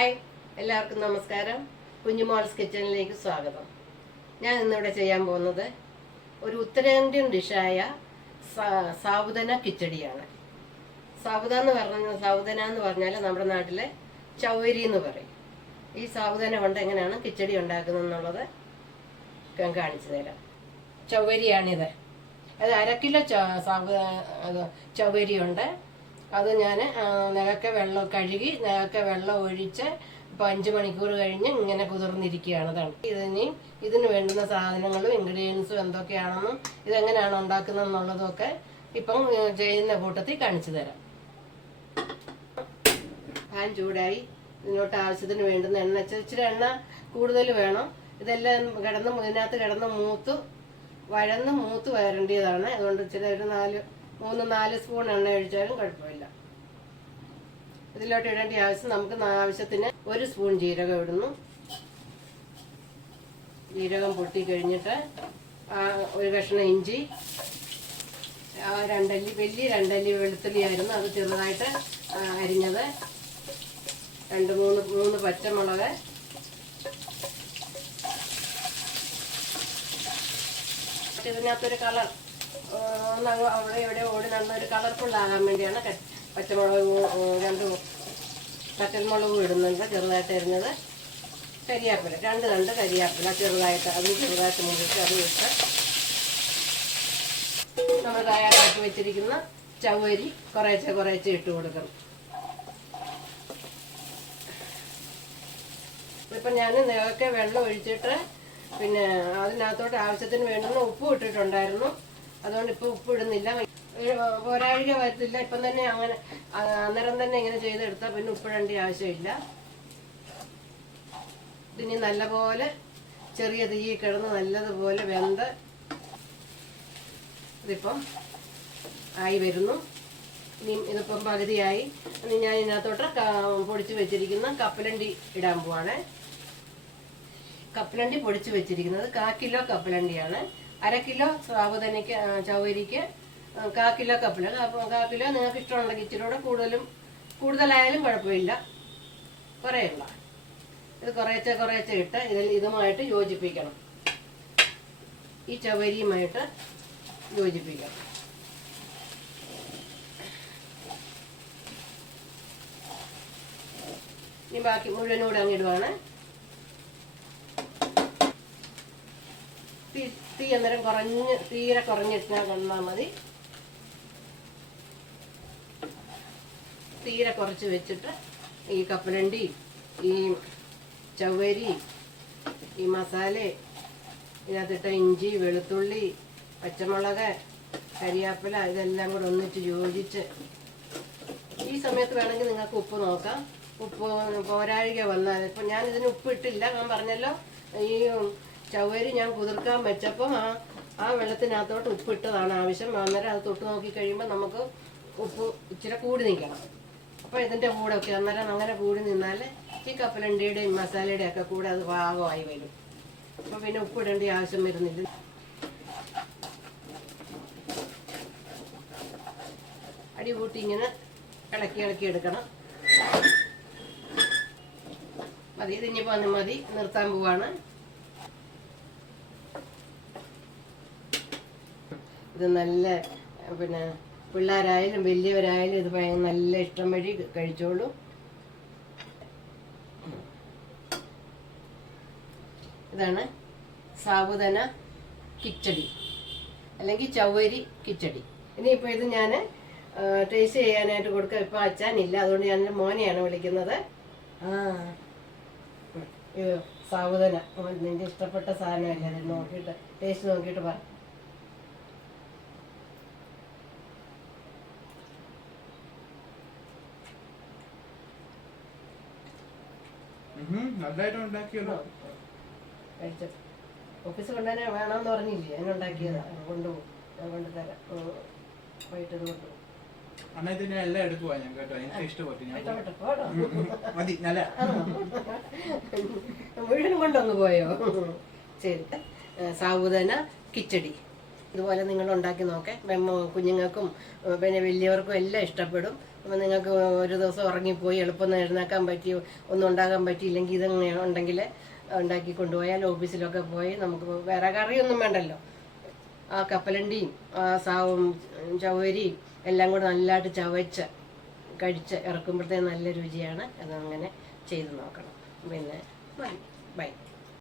Hi, എല്ലാവർക്കും നമസ്കാരം. കുഞ്ഞുമോൾസ് കിച്ചണിലേക്ക് സ്വാഗതം. ഞാൻ ഇന്നിവിടെ ചെയ്യാൻ പോകുന്നത് ഒരു ഉത്തരേന്ത്യൻ ഡിഷായ സാബുദന കിച്ചടിയാണ്. സാബുദന എന്ന് പറഞ്ഞാൽ നമ്മുടെ നാട്ടിലെ ചൗവരി എന്ന് പറയും. ഈ സാബുദന കൊണ്ട് എങ്ങനെയാണ് കിച്ചടി ഉണ്ടാക്കുന്നത് എന്നുള്ളത് ഞാൻ കാണിച്ചു തരാം. ചൗവരിയാണിത്. അത് 1/2 കിലോ ചൗവരി ഉണ്ട്. അത് ഞാൻ നിലക്കെ വെള്ളം കഴുകി നിലക്കെ വെള്ളം ഒഴിച്ച് ഇപ്പോൾ 5 മണിക്കൂർ കഴിഞ്ഞ് ഇങ്ങനെ കുതിർന്നിരിക്കുകയാണ്. അതാണ് ഇതിന് വേണ്ടുന്ന സാധനങ്ങളും ഇൻഗ്രീഡിയൻസും എന്തൊക്കെയാണെന്നും ഇതെങ്ങനെയാണ് ഉണ്ടാക്കുന്നത് എന്നുള്ളതൊക്കെ ഇപ്പം ചെയ്യുന്ന കൂട്ടത്തിൽ കാണിച്ചു തരാം. പാൻ ചൂടായി. ഇതിനോട്ട് ആവശ്യത്തിന് വേണ്ടുന്ന എണ്ണ, ഇച്ചിരി എണ്ണ കൂടുതൽ വേണം. ഇതെല്ലാം ഇതിനകത്ത് കിടന്ന് വഴന്ന് മൂത്ത് വരേണ്ടതാണ്. അതുകൊണ്ട് ഇച്ചിരി ഒരു 3-4 സ്പൂൺ എണ്ണ ഒഴിച്ചാലും കുഴപ്പമില്ല. ഇതിലോട്ട് ഇടേണ്ട ആവശ്യം നമുക്ക് ആവശ്യത്തിന് 1 സ്പൂൺ ജീരകം ഇടുന്നു. ജീരകം പൊട്ടി കഴിഞ്ഞിട്ട് ഒരു കഷ്ണം ഇഞ്ചി, 2 അല്ലി, വലിയ 2 അല്ലി വെളുത്തുള്ളി ആയിരുന്നു, അത് ചെറുതായിട്ട് അരിഞ്ഞത്, 2-3 പച്ചമുളക്, ഇതിനകത്തൊരു കളർ അവിടെ ഇവിടെ ഓടി നടന്ന ഒരു കളർഫുൾ ആകാൻ വേണ്ടിയാണ് പച്ചമുളകും 2 പച്ചമുളകും ഇടുന്നുണ്ട്, ചെറുതായിട്ട് എരിഞ്ഞത്. കരിയാപ്പില 2 തണ്ട് കരിയാപ്പില ചെറുതായിട്ട്, അതും ചെറുതായിട്ട് മുറിച്ച് അത് ഇട്ട് നമ്മൾ തയ്യാറാക്കി വെച്ചിരിക്കുന്ന ചൗവരി കുറേശ്ശെ ഇട്ട് കൊടുക്കണം. ഇപ്പം ഞാൻ നേരത്തെ വെള്ളം ഒഴിച്ചിട്ട് പിന്നെ അതിനകത്തോട്ട് ആവശ്യത്തിന് വേണ്ടുന്ന ഉപ്പും ഇട്ടിട്ടുണ്ടായിരുന്നു. അതുകൊണ്ട് ഇപ്പോൾ ഉപ്പ് ഇടുന്നില്ല. ഒരാഴ്ച വരത്തില്ല. ഇപ്പം തന്നെ അങ്ങനെ അന്നേരം തന്നെ ഇങ്ങനെ ചെയ്തെടുത്താൽ പിന്നെ ഉപ്പിടേണ്ട ആവശ്യമില്ല. ഇതിനി നല്ലപോലെ ചെറിയ തീ കിടന്ന് നല്ലതുപോലെ വെന്ത് ഇതിപ്പം ആയി വരുന്നു. ഇനി ഇതിപ്പം പകുതിയായി. ഇനി ഞാൻ ഇതിനകത്തോട്ട് പൊടിച്ച് വെച്ചിരിക്കുന്ന കപ്പലണ്ടി ഇടാൻ പോവാണ്. കപ്പലണ്ടി പൊടിച്ച് വെച്ചിരിക്കുന്നത് 1/4 കിലോ കപ്പലണ്ടിയാണ്. 1/2 കിലോ സാബുദനയ്ക്ക് ചൗവരിക്ക് 1/4 കിലോ കപ്പലണ്ടി. അപ്പോൾ 1/4 കിലോ നിങ്ങൾക്ക് ഇഷ്ടമുണ്ടെങ്കിൽ ഇച്ചിരി കൂടെ കൂടുതലായാലും കുഴപ്പമില്ല, കുറേയുള്ള. ഇത് കുറേശ്ശെ ഇട്ട് ഇതുമായിട്ട് യോജിപ്പിക്കണം. ഈ ചൗവരിയുമായിട്ട് യോജിപ്പിക്കണം. ഇനി ബാക്കി മുഴുവനും കൂടെ അങ്ങിടുവാണ്. തീ അന്നേരം തീരെ കുറഞ്ഞിട്ടാൽ വന്നാൽ മതി. തീരെ കുറച്ച് വെച്ചിട്ട് ഈ കപ്പലണ്ടി, ഈ ചൗവരി, ഈ മസാല, ഇതിനകത്തിട്ട ഇഞ്ചി, വെളുത്തുള്ളി, പച്ചമുളക്, കരിയാപ്പില ഇതെല്ലാം കൂടെ ഒന്നിച്ച് യോജിച്ച്, ഈ സമയത്ത് വേണമെങ്കിൽ നിങ്ങൾക്ക് ഉപ്പ് നോക്കാം. ഉപ്പ് പോരാഴിക വന്നാൽ, ഇപ്പം ഞാൻ ഇതിന് ഉപ്പ് ഇട്ടില്ല. ഞാൻ പറഞ്ഞല്ലോ, ഈ ചൗവരി ഞാൻ കുതിർക്കാൻ വെച്ചപ്പം ആ വെള്ളത്തിനകത്തോട്ട് ഉപ്പിട്ടതാണ് ആവശ്യം. അന്നേരം അത് തൊട്ട് നോക്കി കഴിയുമ്പോൾ നമുക്ക് ഉപ്പ് ഇച്ചിരി കൂടി നിൽക്കണം. അപ്പോൾ ഇതിൻ്റെ കൂടെ ഒക്കെ അന്നേരം അങ്ങനെ കൂടി നിന്നാൽ ഈ കപ്പലണ്ടിയുടെയും മസാലയുടെയും ഒക്കെ കൂടെ അത് പാകമായി വരും. അപ്പോൾ പിന്നെ ഉപ്പിടേണ്ട ആവശ്യം വരുന്നില്ല. അടി കൂട്ടി ഇങ്ങനെ ഇളക്കി എടുക്കണം. മതി, ഇതിനിപ്പോൾ മതി, നിർത്താൻ പോവാണ്. ഇത് നല്ല പിന്നെ പിള്ളേരായാലും വലിയവരായാലും ഇത് നല്ല ഇഷ്ടം വഴി കഴിച്ചോളൂ. ഇതാണ് സാബുദന കിച്ചടി അല്ലെങ്കിൽ ചൗവരി കിച്ചടി. ഇനിയിപ്പോൾ ഇത് ഞാൻ ടേസ്റ്റ് ചെയ്യാനായിട്ട് കൊടുക്കാം. ഇപ്പം അച്ഛനില്ല, അതുകൊണ്ട് ഞാൻ മോനെയാണ് വിളിക്കുന്നത്. സാബുദന നിന്റെ ഇഷ്ടപ്പെട്ട സാധനമല്ലേ, അത് നോക്കിയിട്ട് ടേസ്റ്റ് നോക്കിയിട്ട് പറ. ഓഫീസ് കൊണ്ടുതന്നെ വേണമെന്ന് പറഞ്ഞില്ലേ, ഞാൻ ഉണ്ടാക്കിയതാ. കൊണ്ടുപോകും, ഞാൻ കൊണ്ടുതരാം. വൈകിട്ട് കൊണ്ടുപോകും. മുഴുവൻ കൊണ്ടൊന്ന് പോയോ? ശരി. സാബുദന കിച്ചടി ഇതുപോലെ നിങ്ങൾ ഉണ്ടാക്കി നോക്കേ. കുഞ്ഞുങ്ങൾക്കും പിന്നെ വലിയവർക്കും എല്ലാം ഇഷ്ടപ്പെടും. അപ്പോൾ നിങ്ങൾക്ക് ഒരു ദിവസം ഉറങ്ങിപ്പോയി എളുപ്പം എഴുന്നേക്കാൻ പറ്റി ഒന്നും ഉണ്ടാകാൻ പറ്റിയില്ലെങ്കിൽ ഇതങ്ങനെ ഉണ്ടെങ്കിൽ ഉണ്ടാക്കി കൊണ്ടുപോയാൽ ഓഫീസിലൊക്കെ പോയി നമുക്ക് വേറെ കറിയൊന്നും വേണ്ടല്ലോ. ആ കപ്പലണ്ടിയും ആ ചവ്വരിയും എല്ലാം കൂടെ നല്ലതായിട്ട് ചവച്ച് കഴിച്ച് ഇറക്കുമ്പോഴത്തേക്ക് നല്ല രുചിയാണ്. അതങ്ങനെ ചെയ്ത് നോക്കണം. പിന്നെ ബൈ.